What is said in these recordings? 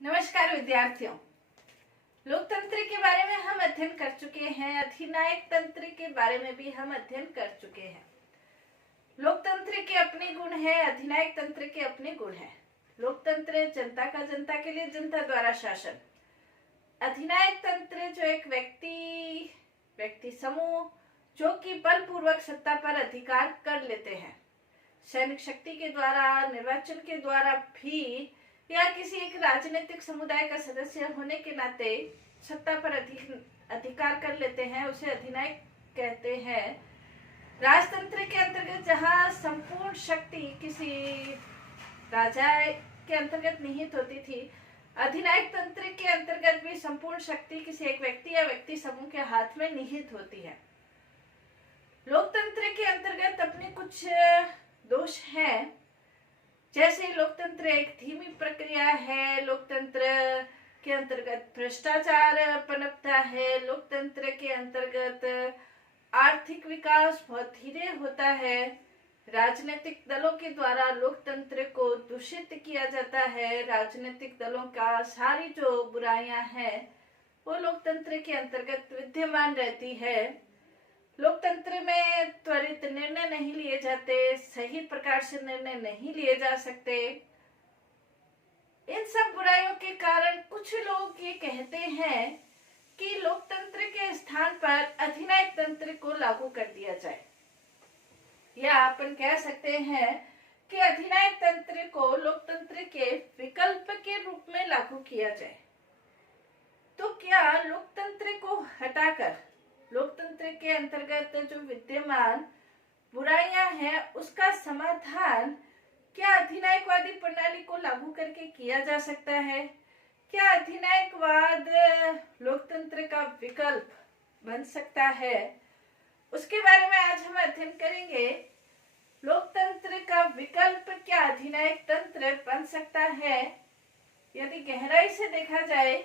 नमस्कार विद्यार्थियों। लोकतंत्र के बारे में हम अध्ययन कर चुके हैं, अधिनायक तंत्र के बारे में भी हम अध्ययन कर चुके हैं। लोकतंत्र के अपने गुण हैं, अधिनायक तंत्र के अपने गुण हैं। लोकतंत्र जनता का जनता के लिए, जनता द्वारा शासन। अधिनायक तंत्र जो एक व्यक्ति समूह जो कि बलपूर्वक सत्ता पर अधिकार कर लेते हैं, सैनिक शक्ति के द्वारा, निर्वाचन के द्वारा भी, या किसी एक राजनीतिक समुदाय का सदस्य होने के नाते सत्ता पर अधिकार कर लेते हैं, उसे अधिनायक कहते हैं। राजतंत्र के अंतर्गत जहां संपूर्ण शक्ति किसी राजा के अंतर्गत निहित होती थी, अधिनायक तंत्र के अंतर्गत भी संपूर्ण शक्ति किसी एक व्यक्ति या व्यक्ति समूह के हाथ में निहित होती है। लोकतंत्र के अंतर्गत अपने कुछ दोष हैं, जैसे लोकतंत्र एक धीमी प्रक्रिया है, लोकतंत्र के अंतर्गत भ्रष्टाचार पनपता है, लोकतंत्र के अंतर्गत आर्थिक विकास बहुत धीरे होता है, राजनीतिक दलों के द्वारा लोकतंत्र को दूषित किया जाता है, राजनीतिक दलों का सारी जो बुराइयां हैं वो लोकतंत्र के अंतर्गत विद्यमान रहती है। लोकतंत्र में त्वरित निर्णय नहीं लिए जाते, सही प्रकार से निर्णय नहीं लिए जा सकते। इन सब बुराइयों के कारण कुछ लोग ये कहते हैं कि लोकतंत्र के स्थान पर अधिनायक तंत्र को लागू कर दिया जाए, या अपन कह सकते हैं कि अधिनायक तंत्र को लोकतंत्र के विकल्प के रूप में लागू किया जाए। तो क्या लोकतंत्र को हटाकर लोकतंत्र के अंतर्गत जो विद्यमान बुराइयां हैं उसका समाधान क्या अधिनायकवादी प्रणाली को लागू करके किया जा सकता है? क्या अधिनायकवाद लोकतंत्र का विकल्प बन सकता है? उसके बारे में आज हम अध्ययन करेंगे। लोकतंत्र का विकल्प क्या अधिनायक तंत्र बन सकता है? यदि गहराई से देखा जाए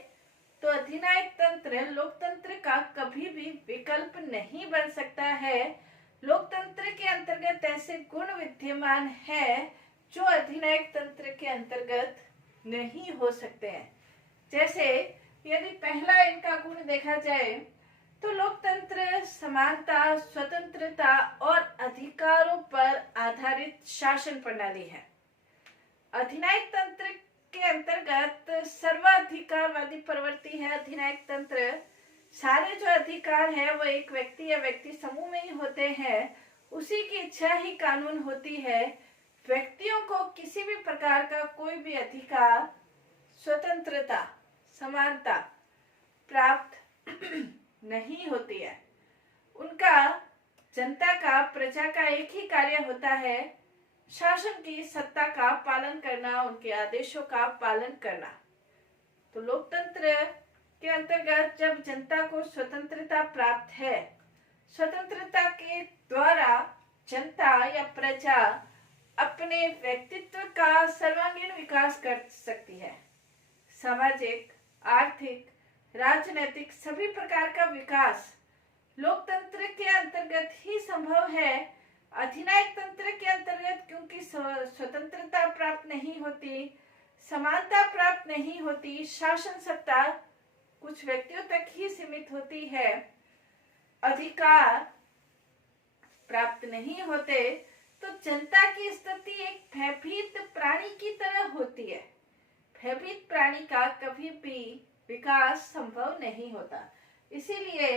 तो अधिनायक तंत्र लोकतंत्र का कभी भी विकल्प नहीं बन सकता है। लोकतंत्र के अंतर्गत ऐसे गुण विद्यमान हैं जो अधिनायक तंत्र के अंतर्गत नहीं हो सकते हैं। जैसे यदि पहला इनका गुण देखा जाए तो लोकतंत्र समानता, स्वतंत्रता और अधिकारों पर आधारित शासन प्रणाली है। अधिनायक तंत्र के अंतर्गत सर्वाधिकारवादी प्रवृत्ति है। अधिनायक तंत्र सारे जो अधिकार है वो एक व्यक्ति या व्यक्ति समूह में ही होते हैं, उसी की इच्छा ही कानून होती है। व्यक्तियों को किसी भी प्रकार का कोई भी अधिकार, स्वतंत्रता, समानता प्राप्त नहीं होती है। उनका, जनता का, प्रजा का एक ही कार्य होता है, शासन की सत्ता का पालन करना, उनके आदेशों का पालन करना। तो लोकतंत्र के अंतर्गत जब जनता को स्वतंत्रता प्राप्त है, स्वतंत्रता के द्वारा जनता या प्रजा अपने व्यक्तित्व का सर्वांगीण विकास कर सकती है। सामाजिक, आर्थिक, राजनीतिक सभी प्रकार का विकास लोकतंत्र के अंतर्गत ही संभव है। अधिनायक तंत्र के अंतर्गत क्योंकि स्वतंत्रता प्राप्त नहीं होती, समानता प्राप्त नहीं होती, शासन सत्ता कुछ व्यक्तियों तक ही सीमित होती है, अधिकार प्राप्त नहीं होते, तो जनता की स्थिति एक भयभीत प्राणी की तरह होती है। भयभीत प्राणी का कभी भी विकास संभव नहीं होता। इसीलिए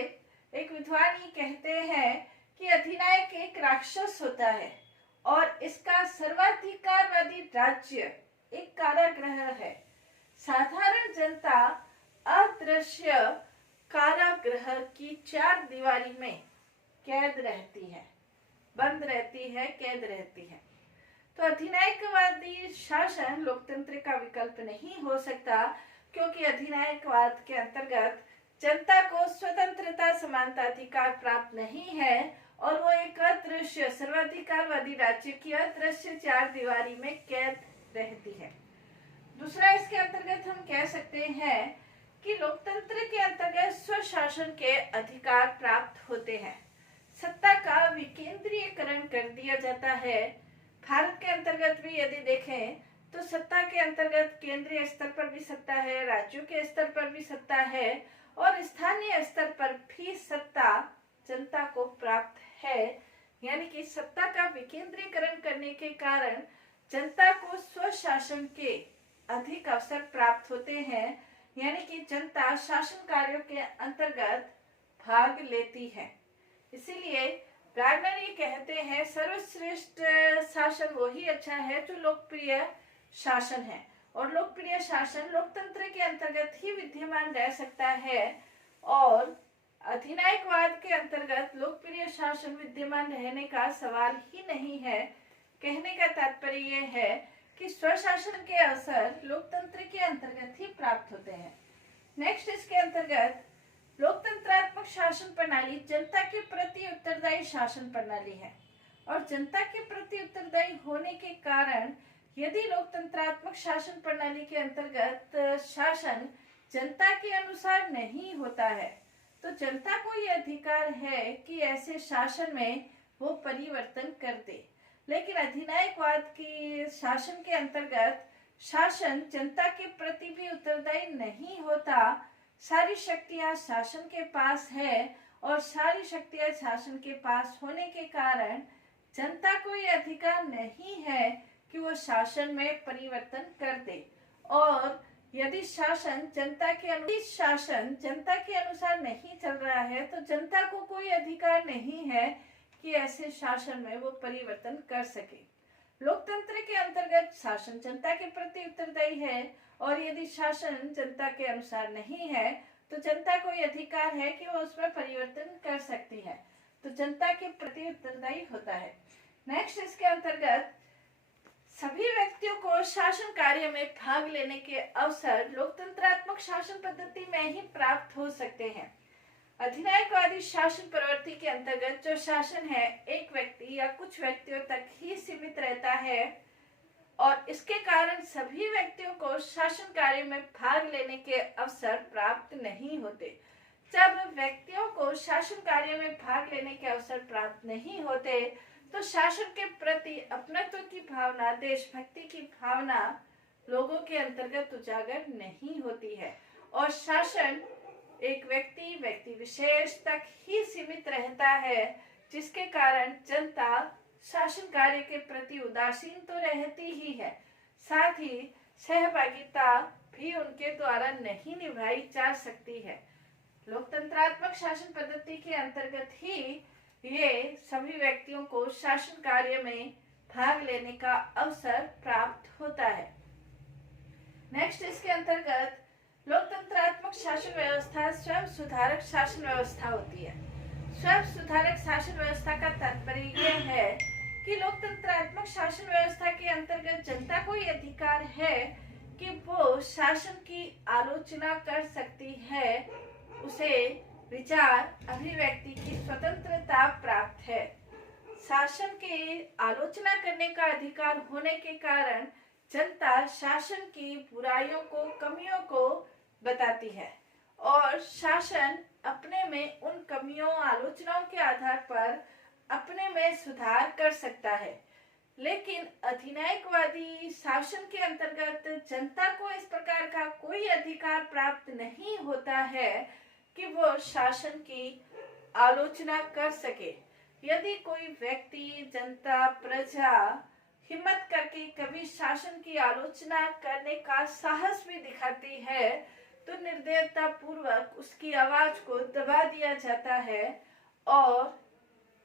एक विद्वान ये कहते हैं कि अधिनायक एक राक्षस होता है और इसका सर्वाधिकारवादी राज्य एक कारागृह है। साधारण जनता अदृश्य कारागृह की चार दीवारी में कैद रहती है, बंद रहती है, कैद रहती है। तो अधिनायकवादी शासन लोकतंत्र का विकल्प नहीं हो सकता, क्योंकि अधिनायकवाद के अंतर्गत जनता को स्वतंत्रता, समानता, अधिकार प्राप्त नहीं है और वो एक अदृश्य सर्वाधिकारवादी राज्य की अदृश्य चार दीवारी में कैद रहती है। दूसरा, इसके अंतर्गत हम कह सकते हैं कि लोकतंत्र के अंतर्गत स्वशासन के अधिकार प्राप्त होते हैं। सत्ता का विकेंद्रीयकरण कर दिया जाता है। भारत के अंतर्गत भी यदि देखें तो सत्ता के अंतर्गत केंद्रीय स्तर पर भी सत्ता है, राज्यों के स्तर पर भी सत्ता है और स्थानीय स्तर पर भी सत्ता जनता को प्राप्त है। यानी कि सत्ता का विकेंद्रीकरण करने के कारण जनता को स्वशासन के अधिक अवसर प्राप्त होते हैं। यानी कि जनता शासन कार्यों के अंतर्गत भाग लेती है। इसीलिए गार्डनर ये कहते हैं सर्वश्रेष्ठ शासन वही अच्छा है जो लोकप्रिय शासन है और लोकप्रिय शासन लोकतंत्र के अंतर्गत ही विद्यमान रह सकता है और अधिनायकवाद के अंतर्गत लोकप्रिय शासन विद्यमान रहने का सवाल ही नहीं है। कहने का तात्पर्य यह है कि स्वशासन के अवसर लोकतंत्र के अंतर्गत ही प्राप्त होते हैं। नेक्स्ट इसके अंतर्गत लोकतंत्रात्मक शासन प्रणाली जनता के प्रति उत्तरदायी शासन प्रणाली है और जनता के प्रति उत्तरदायी होने के कारण यदि लोकतंत्रात्मक शासन प्रणाली के अंतर्गत शासन जनता के अनुसार नहीं होता है तो जनता को यह अधिकार है कि ऐसे शासन में वो परिवर्तन कर दे। लेकिन अधिनायकवाद की शासन के अंतर्गत शासन जनता के प्रति भी उत्तरदायी नहीं होता। सारी शक्तियां शासन के पास है और सारी शक्तियां शासन के पास होने के कारण जनता को यह अधिकार नहीं है कि वो शासन में परिवर्तन कर दे और यदि शासन जनता के अनुसार नहीं चल रहा है तो जनता को कोई अधिकार नहीं है कि ऐसे शासन में वो परिवर्तन कर सके। लोकतंत्र के अंतर्गत शासन जनता के प्रति उत्तरदायी है और यदि शासन जनता के अनुसार नहीं है तो जनता को यह अधिकार है कि वो उसमें परिवर्तन कर सकती है, तो जनता के प्रति उत्तरदायी होता है। नेक्स्ट इसके अंतर्गत सभी व्यक्तियों को शासन कार्य में भाग लेने के अवसर लोकतंत्रात्मक शासन पद्धति में ही प्राप्त हो सकते हैं। अधिनायकवादी शासन प्रवृत्ति के अंतर्गत जो शासन है एक व्यक्ति या कुछ व्यक्तियों तक ही सीमित रहता है और इसके कारण सभी व्यक्तियों को शासन कार्य में भाग लेने के अवसर प्राप्त नहीं होते। जब व्यक्तियों को शासन कार्य में भाग लेने के अवसर प्राप्त नहीं होते तो शासन के प्रति अपनत्व की भावना, देशभक्ति की भावना लोगों के अंतर्गत उजागर नहीं होती है और शासन एक व्यक्ति विशेष तक ही सीमित रहता है, जिसके कारण जनता शासन कार्य के प्रति उदासीन तो रहती ही है, साथ ही सहभागिता भी उनके द्वारा नहीं निभाई जा सकती है। लोकतंत्रात्मक शासन पद्धति के अंतर्गत ही ये सभी व्यक्तियों को शासन कार्य में भाग लेने का अवसर प्राप्त होता है। नेक्स्ट इसके अंतर्गत लोकतंत्रात्मक शासन व्यवस्था स्वयं सुधारक शासन व्यवस्था होती है। स्वयं सुधारक शासन व्यवस्था का तात्पर्य यह है कि लोकतंत्रात्मक शासन व्यवस्था के अंतर्गत जनता को यह अधिकार है कि वो शासन की आलोचना कर सकती है, उसे विचार अभिव्यक्ति की स्वतंत्रता प्राप्त है। शासन के आलोचना करने का अधिकार होने के कारण जनता शासन की बुराइयों को, कमियों को बताती है और शासन अपने में उन कमियों, आलोचनाओं के आधार पर अपने में सुधार कर सकता है। लेकिन अधिनायकवादी शासन के अंतर्गत जनता को इस प्रकार का कोई अधिकार प्राप्त नहीं होता है कि वो शासन की आलोचना कर सके। यदि कोई व्यक्ति, जनता, प्रजा हिम्मत करके कभी शासन की आलोचना करने का साहस भी दिखाती है तो निर्दयता पूर्वक उसकी आवाज को दबा दिया जाता है और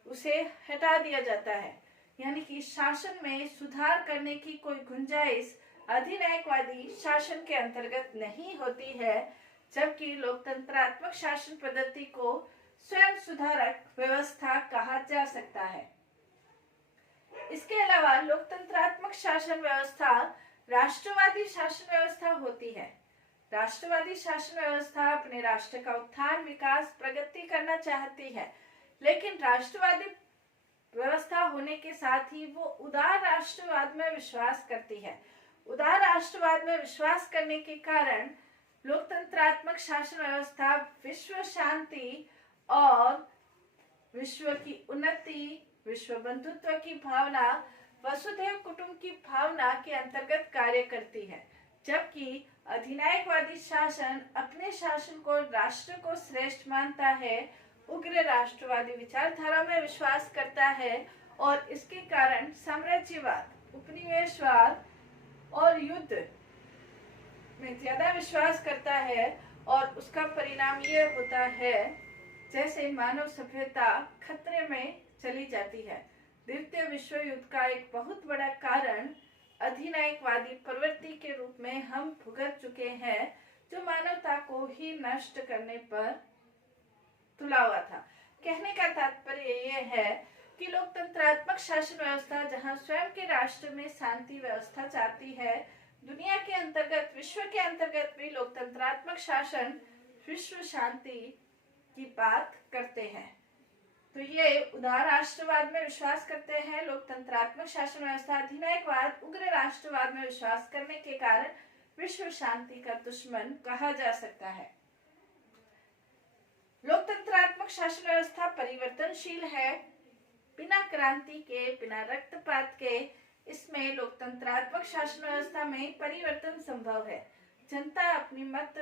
उसे हटा दिया जाता है। यानी कि शासन में सुधार करने की कोई गुंजाइश अधिनायकवादी शासन के अंतर्गत नहीं होती है, जबकि लोकतंत्रात्मक शासन पद्धति को स्वयं सुधारक व्यवस्था कहा जा सकता है। इसके अलावा लोकतंत्रात्मक शासन व्यवस्था राष्ट्रवादी शासन व्यवस्था होती है। राष्ट्रवादी शासन व्यवस्था अपने राष्ट्र का उत्थान, विकास, प्रगति करना चाहती है, लेकिन राष्ट्रवादी व्यवस्था होने के साथ ही वो उदार राष्ट्रवाद में विश्वास करती है। उदार राष्ट्रवाद में विश्वास करने के कारण लोकतंत्रात्मक शासन व्यवस्था विश्व शांति और विश्व की उन्नति, विश्व बंधुत्व की भावना वसुधैव कुटुंब की भावना के अंतर्गत कार्य करती है, जबकि अधिनायकवादी शासन अपने शासन को राष्ट्र को श्रेष्ठ मानता है, उग्र राष्ट्रवादी विचारधारा में विश्वास करता है और इसके कारण साम्राज्यवाद, उपनिवेशवाद और युद्ध में ज्यादा विश्वास करता है। और उसका परिणाम ये होता है जैसे मानव सभ्यता खतरे में चली जाती है। द्वितीय विश्व युद्ध का एक बहुत बड़ा कारण अधिनायकवादी प्रवृत्ति के रूप में हम भुगत चुके हैं, जो मानवता को ही नष्ट करने पर तुला हुआ था। कहने का तात्पर्य यह है कि लोकतंत्रात्मक शासन व्यवस्था जहां स्वयं के राष्ट्र में शांति व्यवस्था चाहती है, दुनिया के अंतर्गत, विश्व के अंतर्गत भी लोकतंत्रात्मक शासन विश्व शांति की बात करते हैं। तो ये उदार राष्ट्रवाद में विश्वास करते हैं, लोकतंत्रात्मक शासन व्यवस्था, अधिनायकवाद, उग्र राष्ट्रवाद में विश्वास करने के कारण विश्व शांति का दुश्मन कहा जा सकता है। लोकतंत्रात्मक शासन व्यवस्था परिवर्तनशील है, बिना क्रांति के, बिना रक्तपात के इसमें लोकतंत्रात्मक शासन व्यवस्था में परिवर्तन संभव है। जनता अपनी मत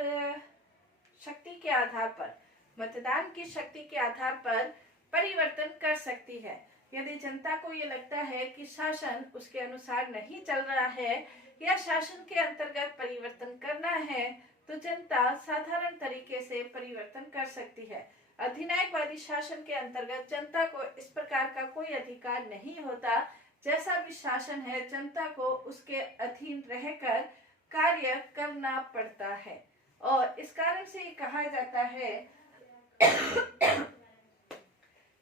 शक्ति के आधार पर, मतदान की शक्ति के आधार पर परिवर्तन कर सकती है। यदि जनता को ये लगता है कि शासन उसके अनुसार नहीं चल रहा है या शासन के अंतर्गत परिवर्तन करना है, तो जनता साधारण तरीके से परिवर्तन कर सकती है। अधिनायकवादी शासन के अंतर्गत जनता को इस प्रकार का कोई अधिकार नहीं होता। जैसा भी शासन है, जनता को उसके अधीन रहकर कार्य करना पड़ता है और इस कारण से कहा जाता है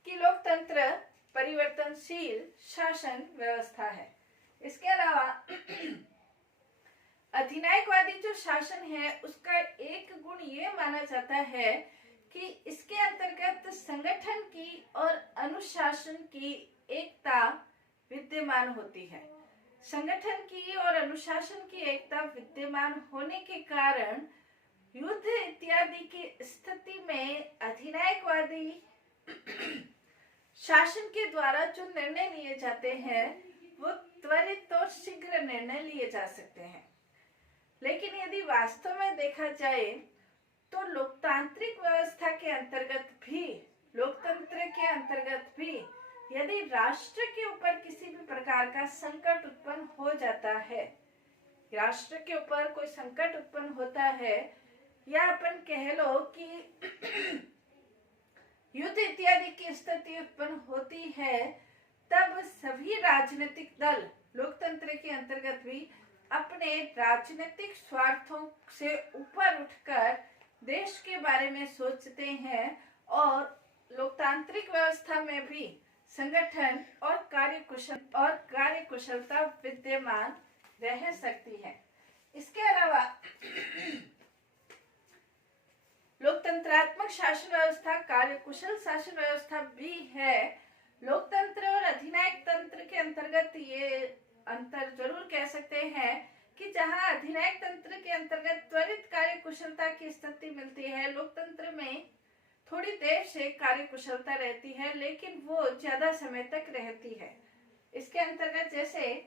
कि लोकतंत्र परिवर्तनशील शासन व्यवस्था है। इसके अलावा अधिनायकवादी जो शासन है उसका एक गुण ये माना जाता है कि इसके अंतर्गत संगठन की और अनुशासन की एकता विद्यमान होती है। संगठन की और अनुशासन की एकता विद्यमान होने के कारण युद्ध इत्यादि की स्थिति में अधिनायकवादी शासन के द्वारा जो निर्णय लिए जाते हैं वो त्वरित और शीघ्र निर्णय लिए जा सकते हैं। लेकिन यदि वास्तव में देखा जाए तो लोकतांत्रिक व्यवस्था के अंतर्गत भी, लोकतंत्र के अंतर्गत भी यदि राष्ट्र के ऊपर किसी भी प्रकार का संकट उत्पन्न हो जाता है, राष्ट्र के ऊपर कोई संकट उत्पन्न होता है या अपन कह लो कि युद्ध इत्यादि की स्थिति उत्पन्न होती है, तब सभी राजनीतिक दल लोकतंत्र के अंतर्गत भी अपने राजनीतिक स्वार्थों से ऊपर उठकर देश के बारे में सोचते हैं और लोकतांत्रिक व्यवस्था में भी संगठन और कार्यकुशलता विद्यमान रह सकती है। इसके अलावा लोकतंत्रात्मक शासन व्यवस्था कार्यकुशल शासन व्यवस्था भी है। लोकतंत्र और अधिनायक तंत्र के अंतर्गत ये अंतर जरूर कह सकते हैं कि जहां अधिनायक तंत्र के अंतर्गत त्वरित कार्यकुशलता की स्थिति मिलती है, लोकतंत्र में थोड़ी देर से कार्यकुशलता रहती है लेकिन वो ज्यादा समय तक रहती है। इसके अंतर्गत जैसे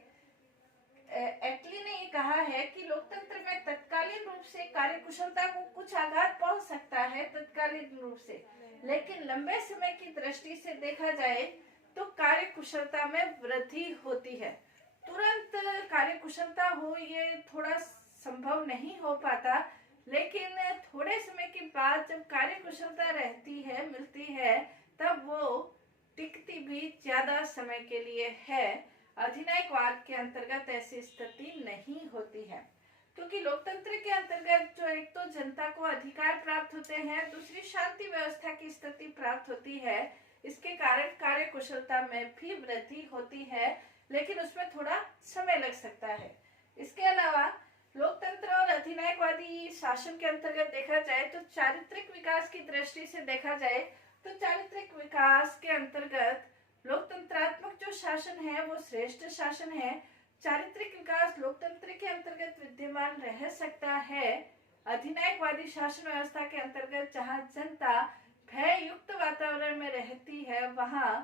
एटली ने ये कहा है कि लोकतंत्र में तत्कालीन रूप से कार्यकुशलता को कुछ आघात पहुंच सकता है तत्कालीन रूप से, लेकिन लंबे समय की दृष्टि से देखा जाए तो कार्यकुशलता में वृद्धि होती है। तुरंत कार्यकुशलता हो ये थोड़ा संभव नहीं हो पाता, लेकिन थोड़े समय के बाद जब कार्यकुशलता रहती है, मिलती है, तब वो टिकती भी ज्यादा समय के लिए है। अधिनायकवाद के अंतर्गत ऐसी स्थिति नहीं होती है, क्योंकि लोकतंत्र के अंतर्गत जो एक तो जनता को अधिकार प्राप्त होते हैं, दूसरी शांति व्यवस्था की स्थिति प्राप्त होती है। इसके कारण कार्यकुशलता में भी वृद्धि होती है, लेकिन उसमें थोड़ा समय लग सकता है। इसके अलावा लोकतंत्र और अधिनायकवादी शासन के अंतर्गत देखा जाए तो चारित्रिक विकास की दृष्टि से देखा जाए तो चारित्रिक विकास के अंतर्गत लोकतंत्रात्मक जो शासन है वो श्रेष्ठ शासन है। चारित्रिक विकास लोकतंत्र के अंतर्गत विद्यमान रह सकता है। अधिनायकवादी शासन व्यवस्था के अंतर्गत जहां जनता भय युक्त वातावरण में रहती है, वहां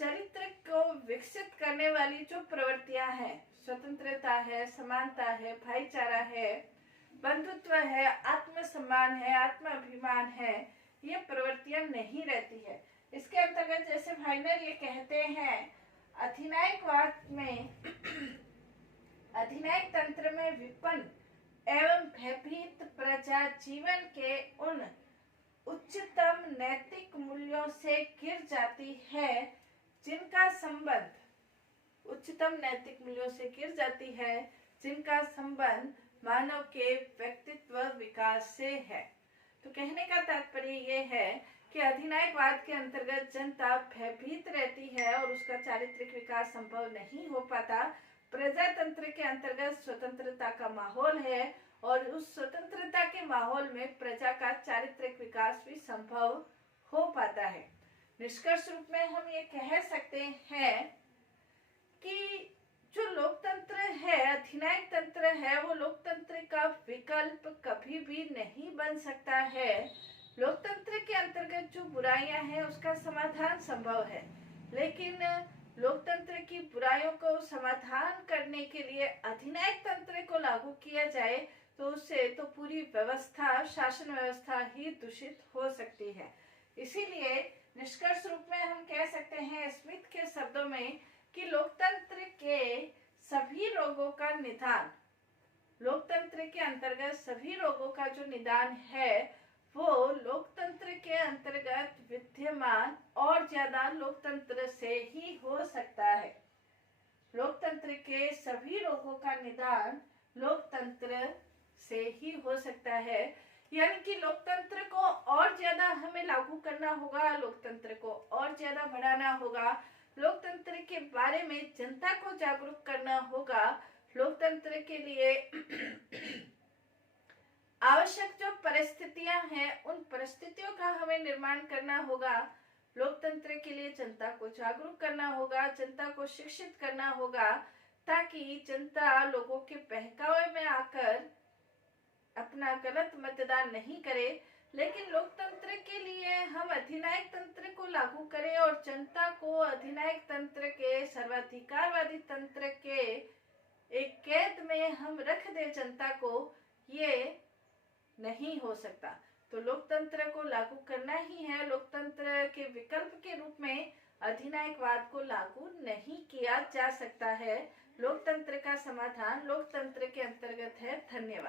चरित्र को विकसित करने वाली जो प्रवृत्तियां हैं, स्वतंत्रता है, समानता है, भाईचारा है, बंधुत्व है, आत्मसम्मान है, आत्माभिमान है, ये प्रवृत्तियां नहीं रहती है। इसके अंतर्गत जैसे फाइनल ये कहते हैं, अधिनायकवाद में अधिनायक तंत्र में विपन्न एवं भयभीत प्रजा जीवन के उन उच्चतम नैतिक मूल्यों से गिर जाती है जिनका संबंध उच्चतम नैतिक मूल्यों से गिर जाती है जिनका संबंध मानव के व्यक्तित्व विकास से है। तो कहने का तात्पर्य ये है कि अधिनायकवाद के अंतर्गत जनता भयभीत रहती है और उसका चारित्रिक विकास संभव नहीं हो पाता। प्रजातंत्र के अंतर्गत स्वतंत्रता का माहौल है और उस स्वतंत्रता के माहौल में प्रजा का चारित्रिक विकास भी संभव हो पाता है। निष्कर्ष रूप में हम ये कह सकते हैं कि जो लोकतंत्र है, अधिनायक तंत्र है, वो लोकतंत्र का विकल्प कभी भी नहीं बन सकता है। लोकतंत्र के अंतर्गत जो बुराइयां हैं उसका समाधान संभव है, लेकिन लोकतंत्र की बुराइयों को समाधान करने के लिए अधिनायक तंत्र को लागू किया जाए तो उससे तो पूरी व्यवस्था, शासन व्यवस्था ही दूषित हो सकती है। इसीलिए निष्कर्ष रूप में हम कह सकते हैं स्मिथ के शब्दों में कि लोकतंत्र के सभी रोगों का निदान, लोकतंत्र के अंतर्गत सभी रोगों का जो निदान है वो लोकतंत्र के अंतर्गत विद्यमान और ज्यादा लोकतंत्र से ही हो सकता है। लोकतंत्र के सभी रोगों का निदान लोकतंत्र से ही हो सकता है, यानी कि लोकतंत्र को और ज्यादा हमें लागू करना होगा, लोकतंत्र को और ज्यादा बढ़ाना होगा, लोकतंत्र के बारे में जनता को जागरूक करना होगा। लोकतंत्र के लिए आवश्यक जो परिस्थितियां हैं उन परिस्थितियों का हमें निर्माण करना होगा। लोकतंत्र के लिए जनता को जागरूक करना होगा, जनता को शिक्षित करना होगा, ताकि जनता लोगों के बहकावे में आकर अपना गलत मतदान नहीं करे। लेकिन लोकतंत्र के लिए हम अधिनायक तंत्र को लागू करें और जनता को अधिनायक तंत्र के, सर्वाधिकारवादी तंत्र के एक कैद में हम रख दे जनता को, ये नहीं हो सकता। तो लोकतंत्र को लागू करना ही है। लोकतंत्र के विकल्प के रूप में अधिनायकवाद को लागू नहीं किया जा सकता है। लोकतंत्र का समाधान लोकतंत्र के अंतर्गत है। धन्यवाद।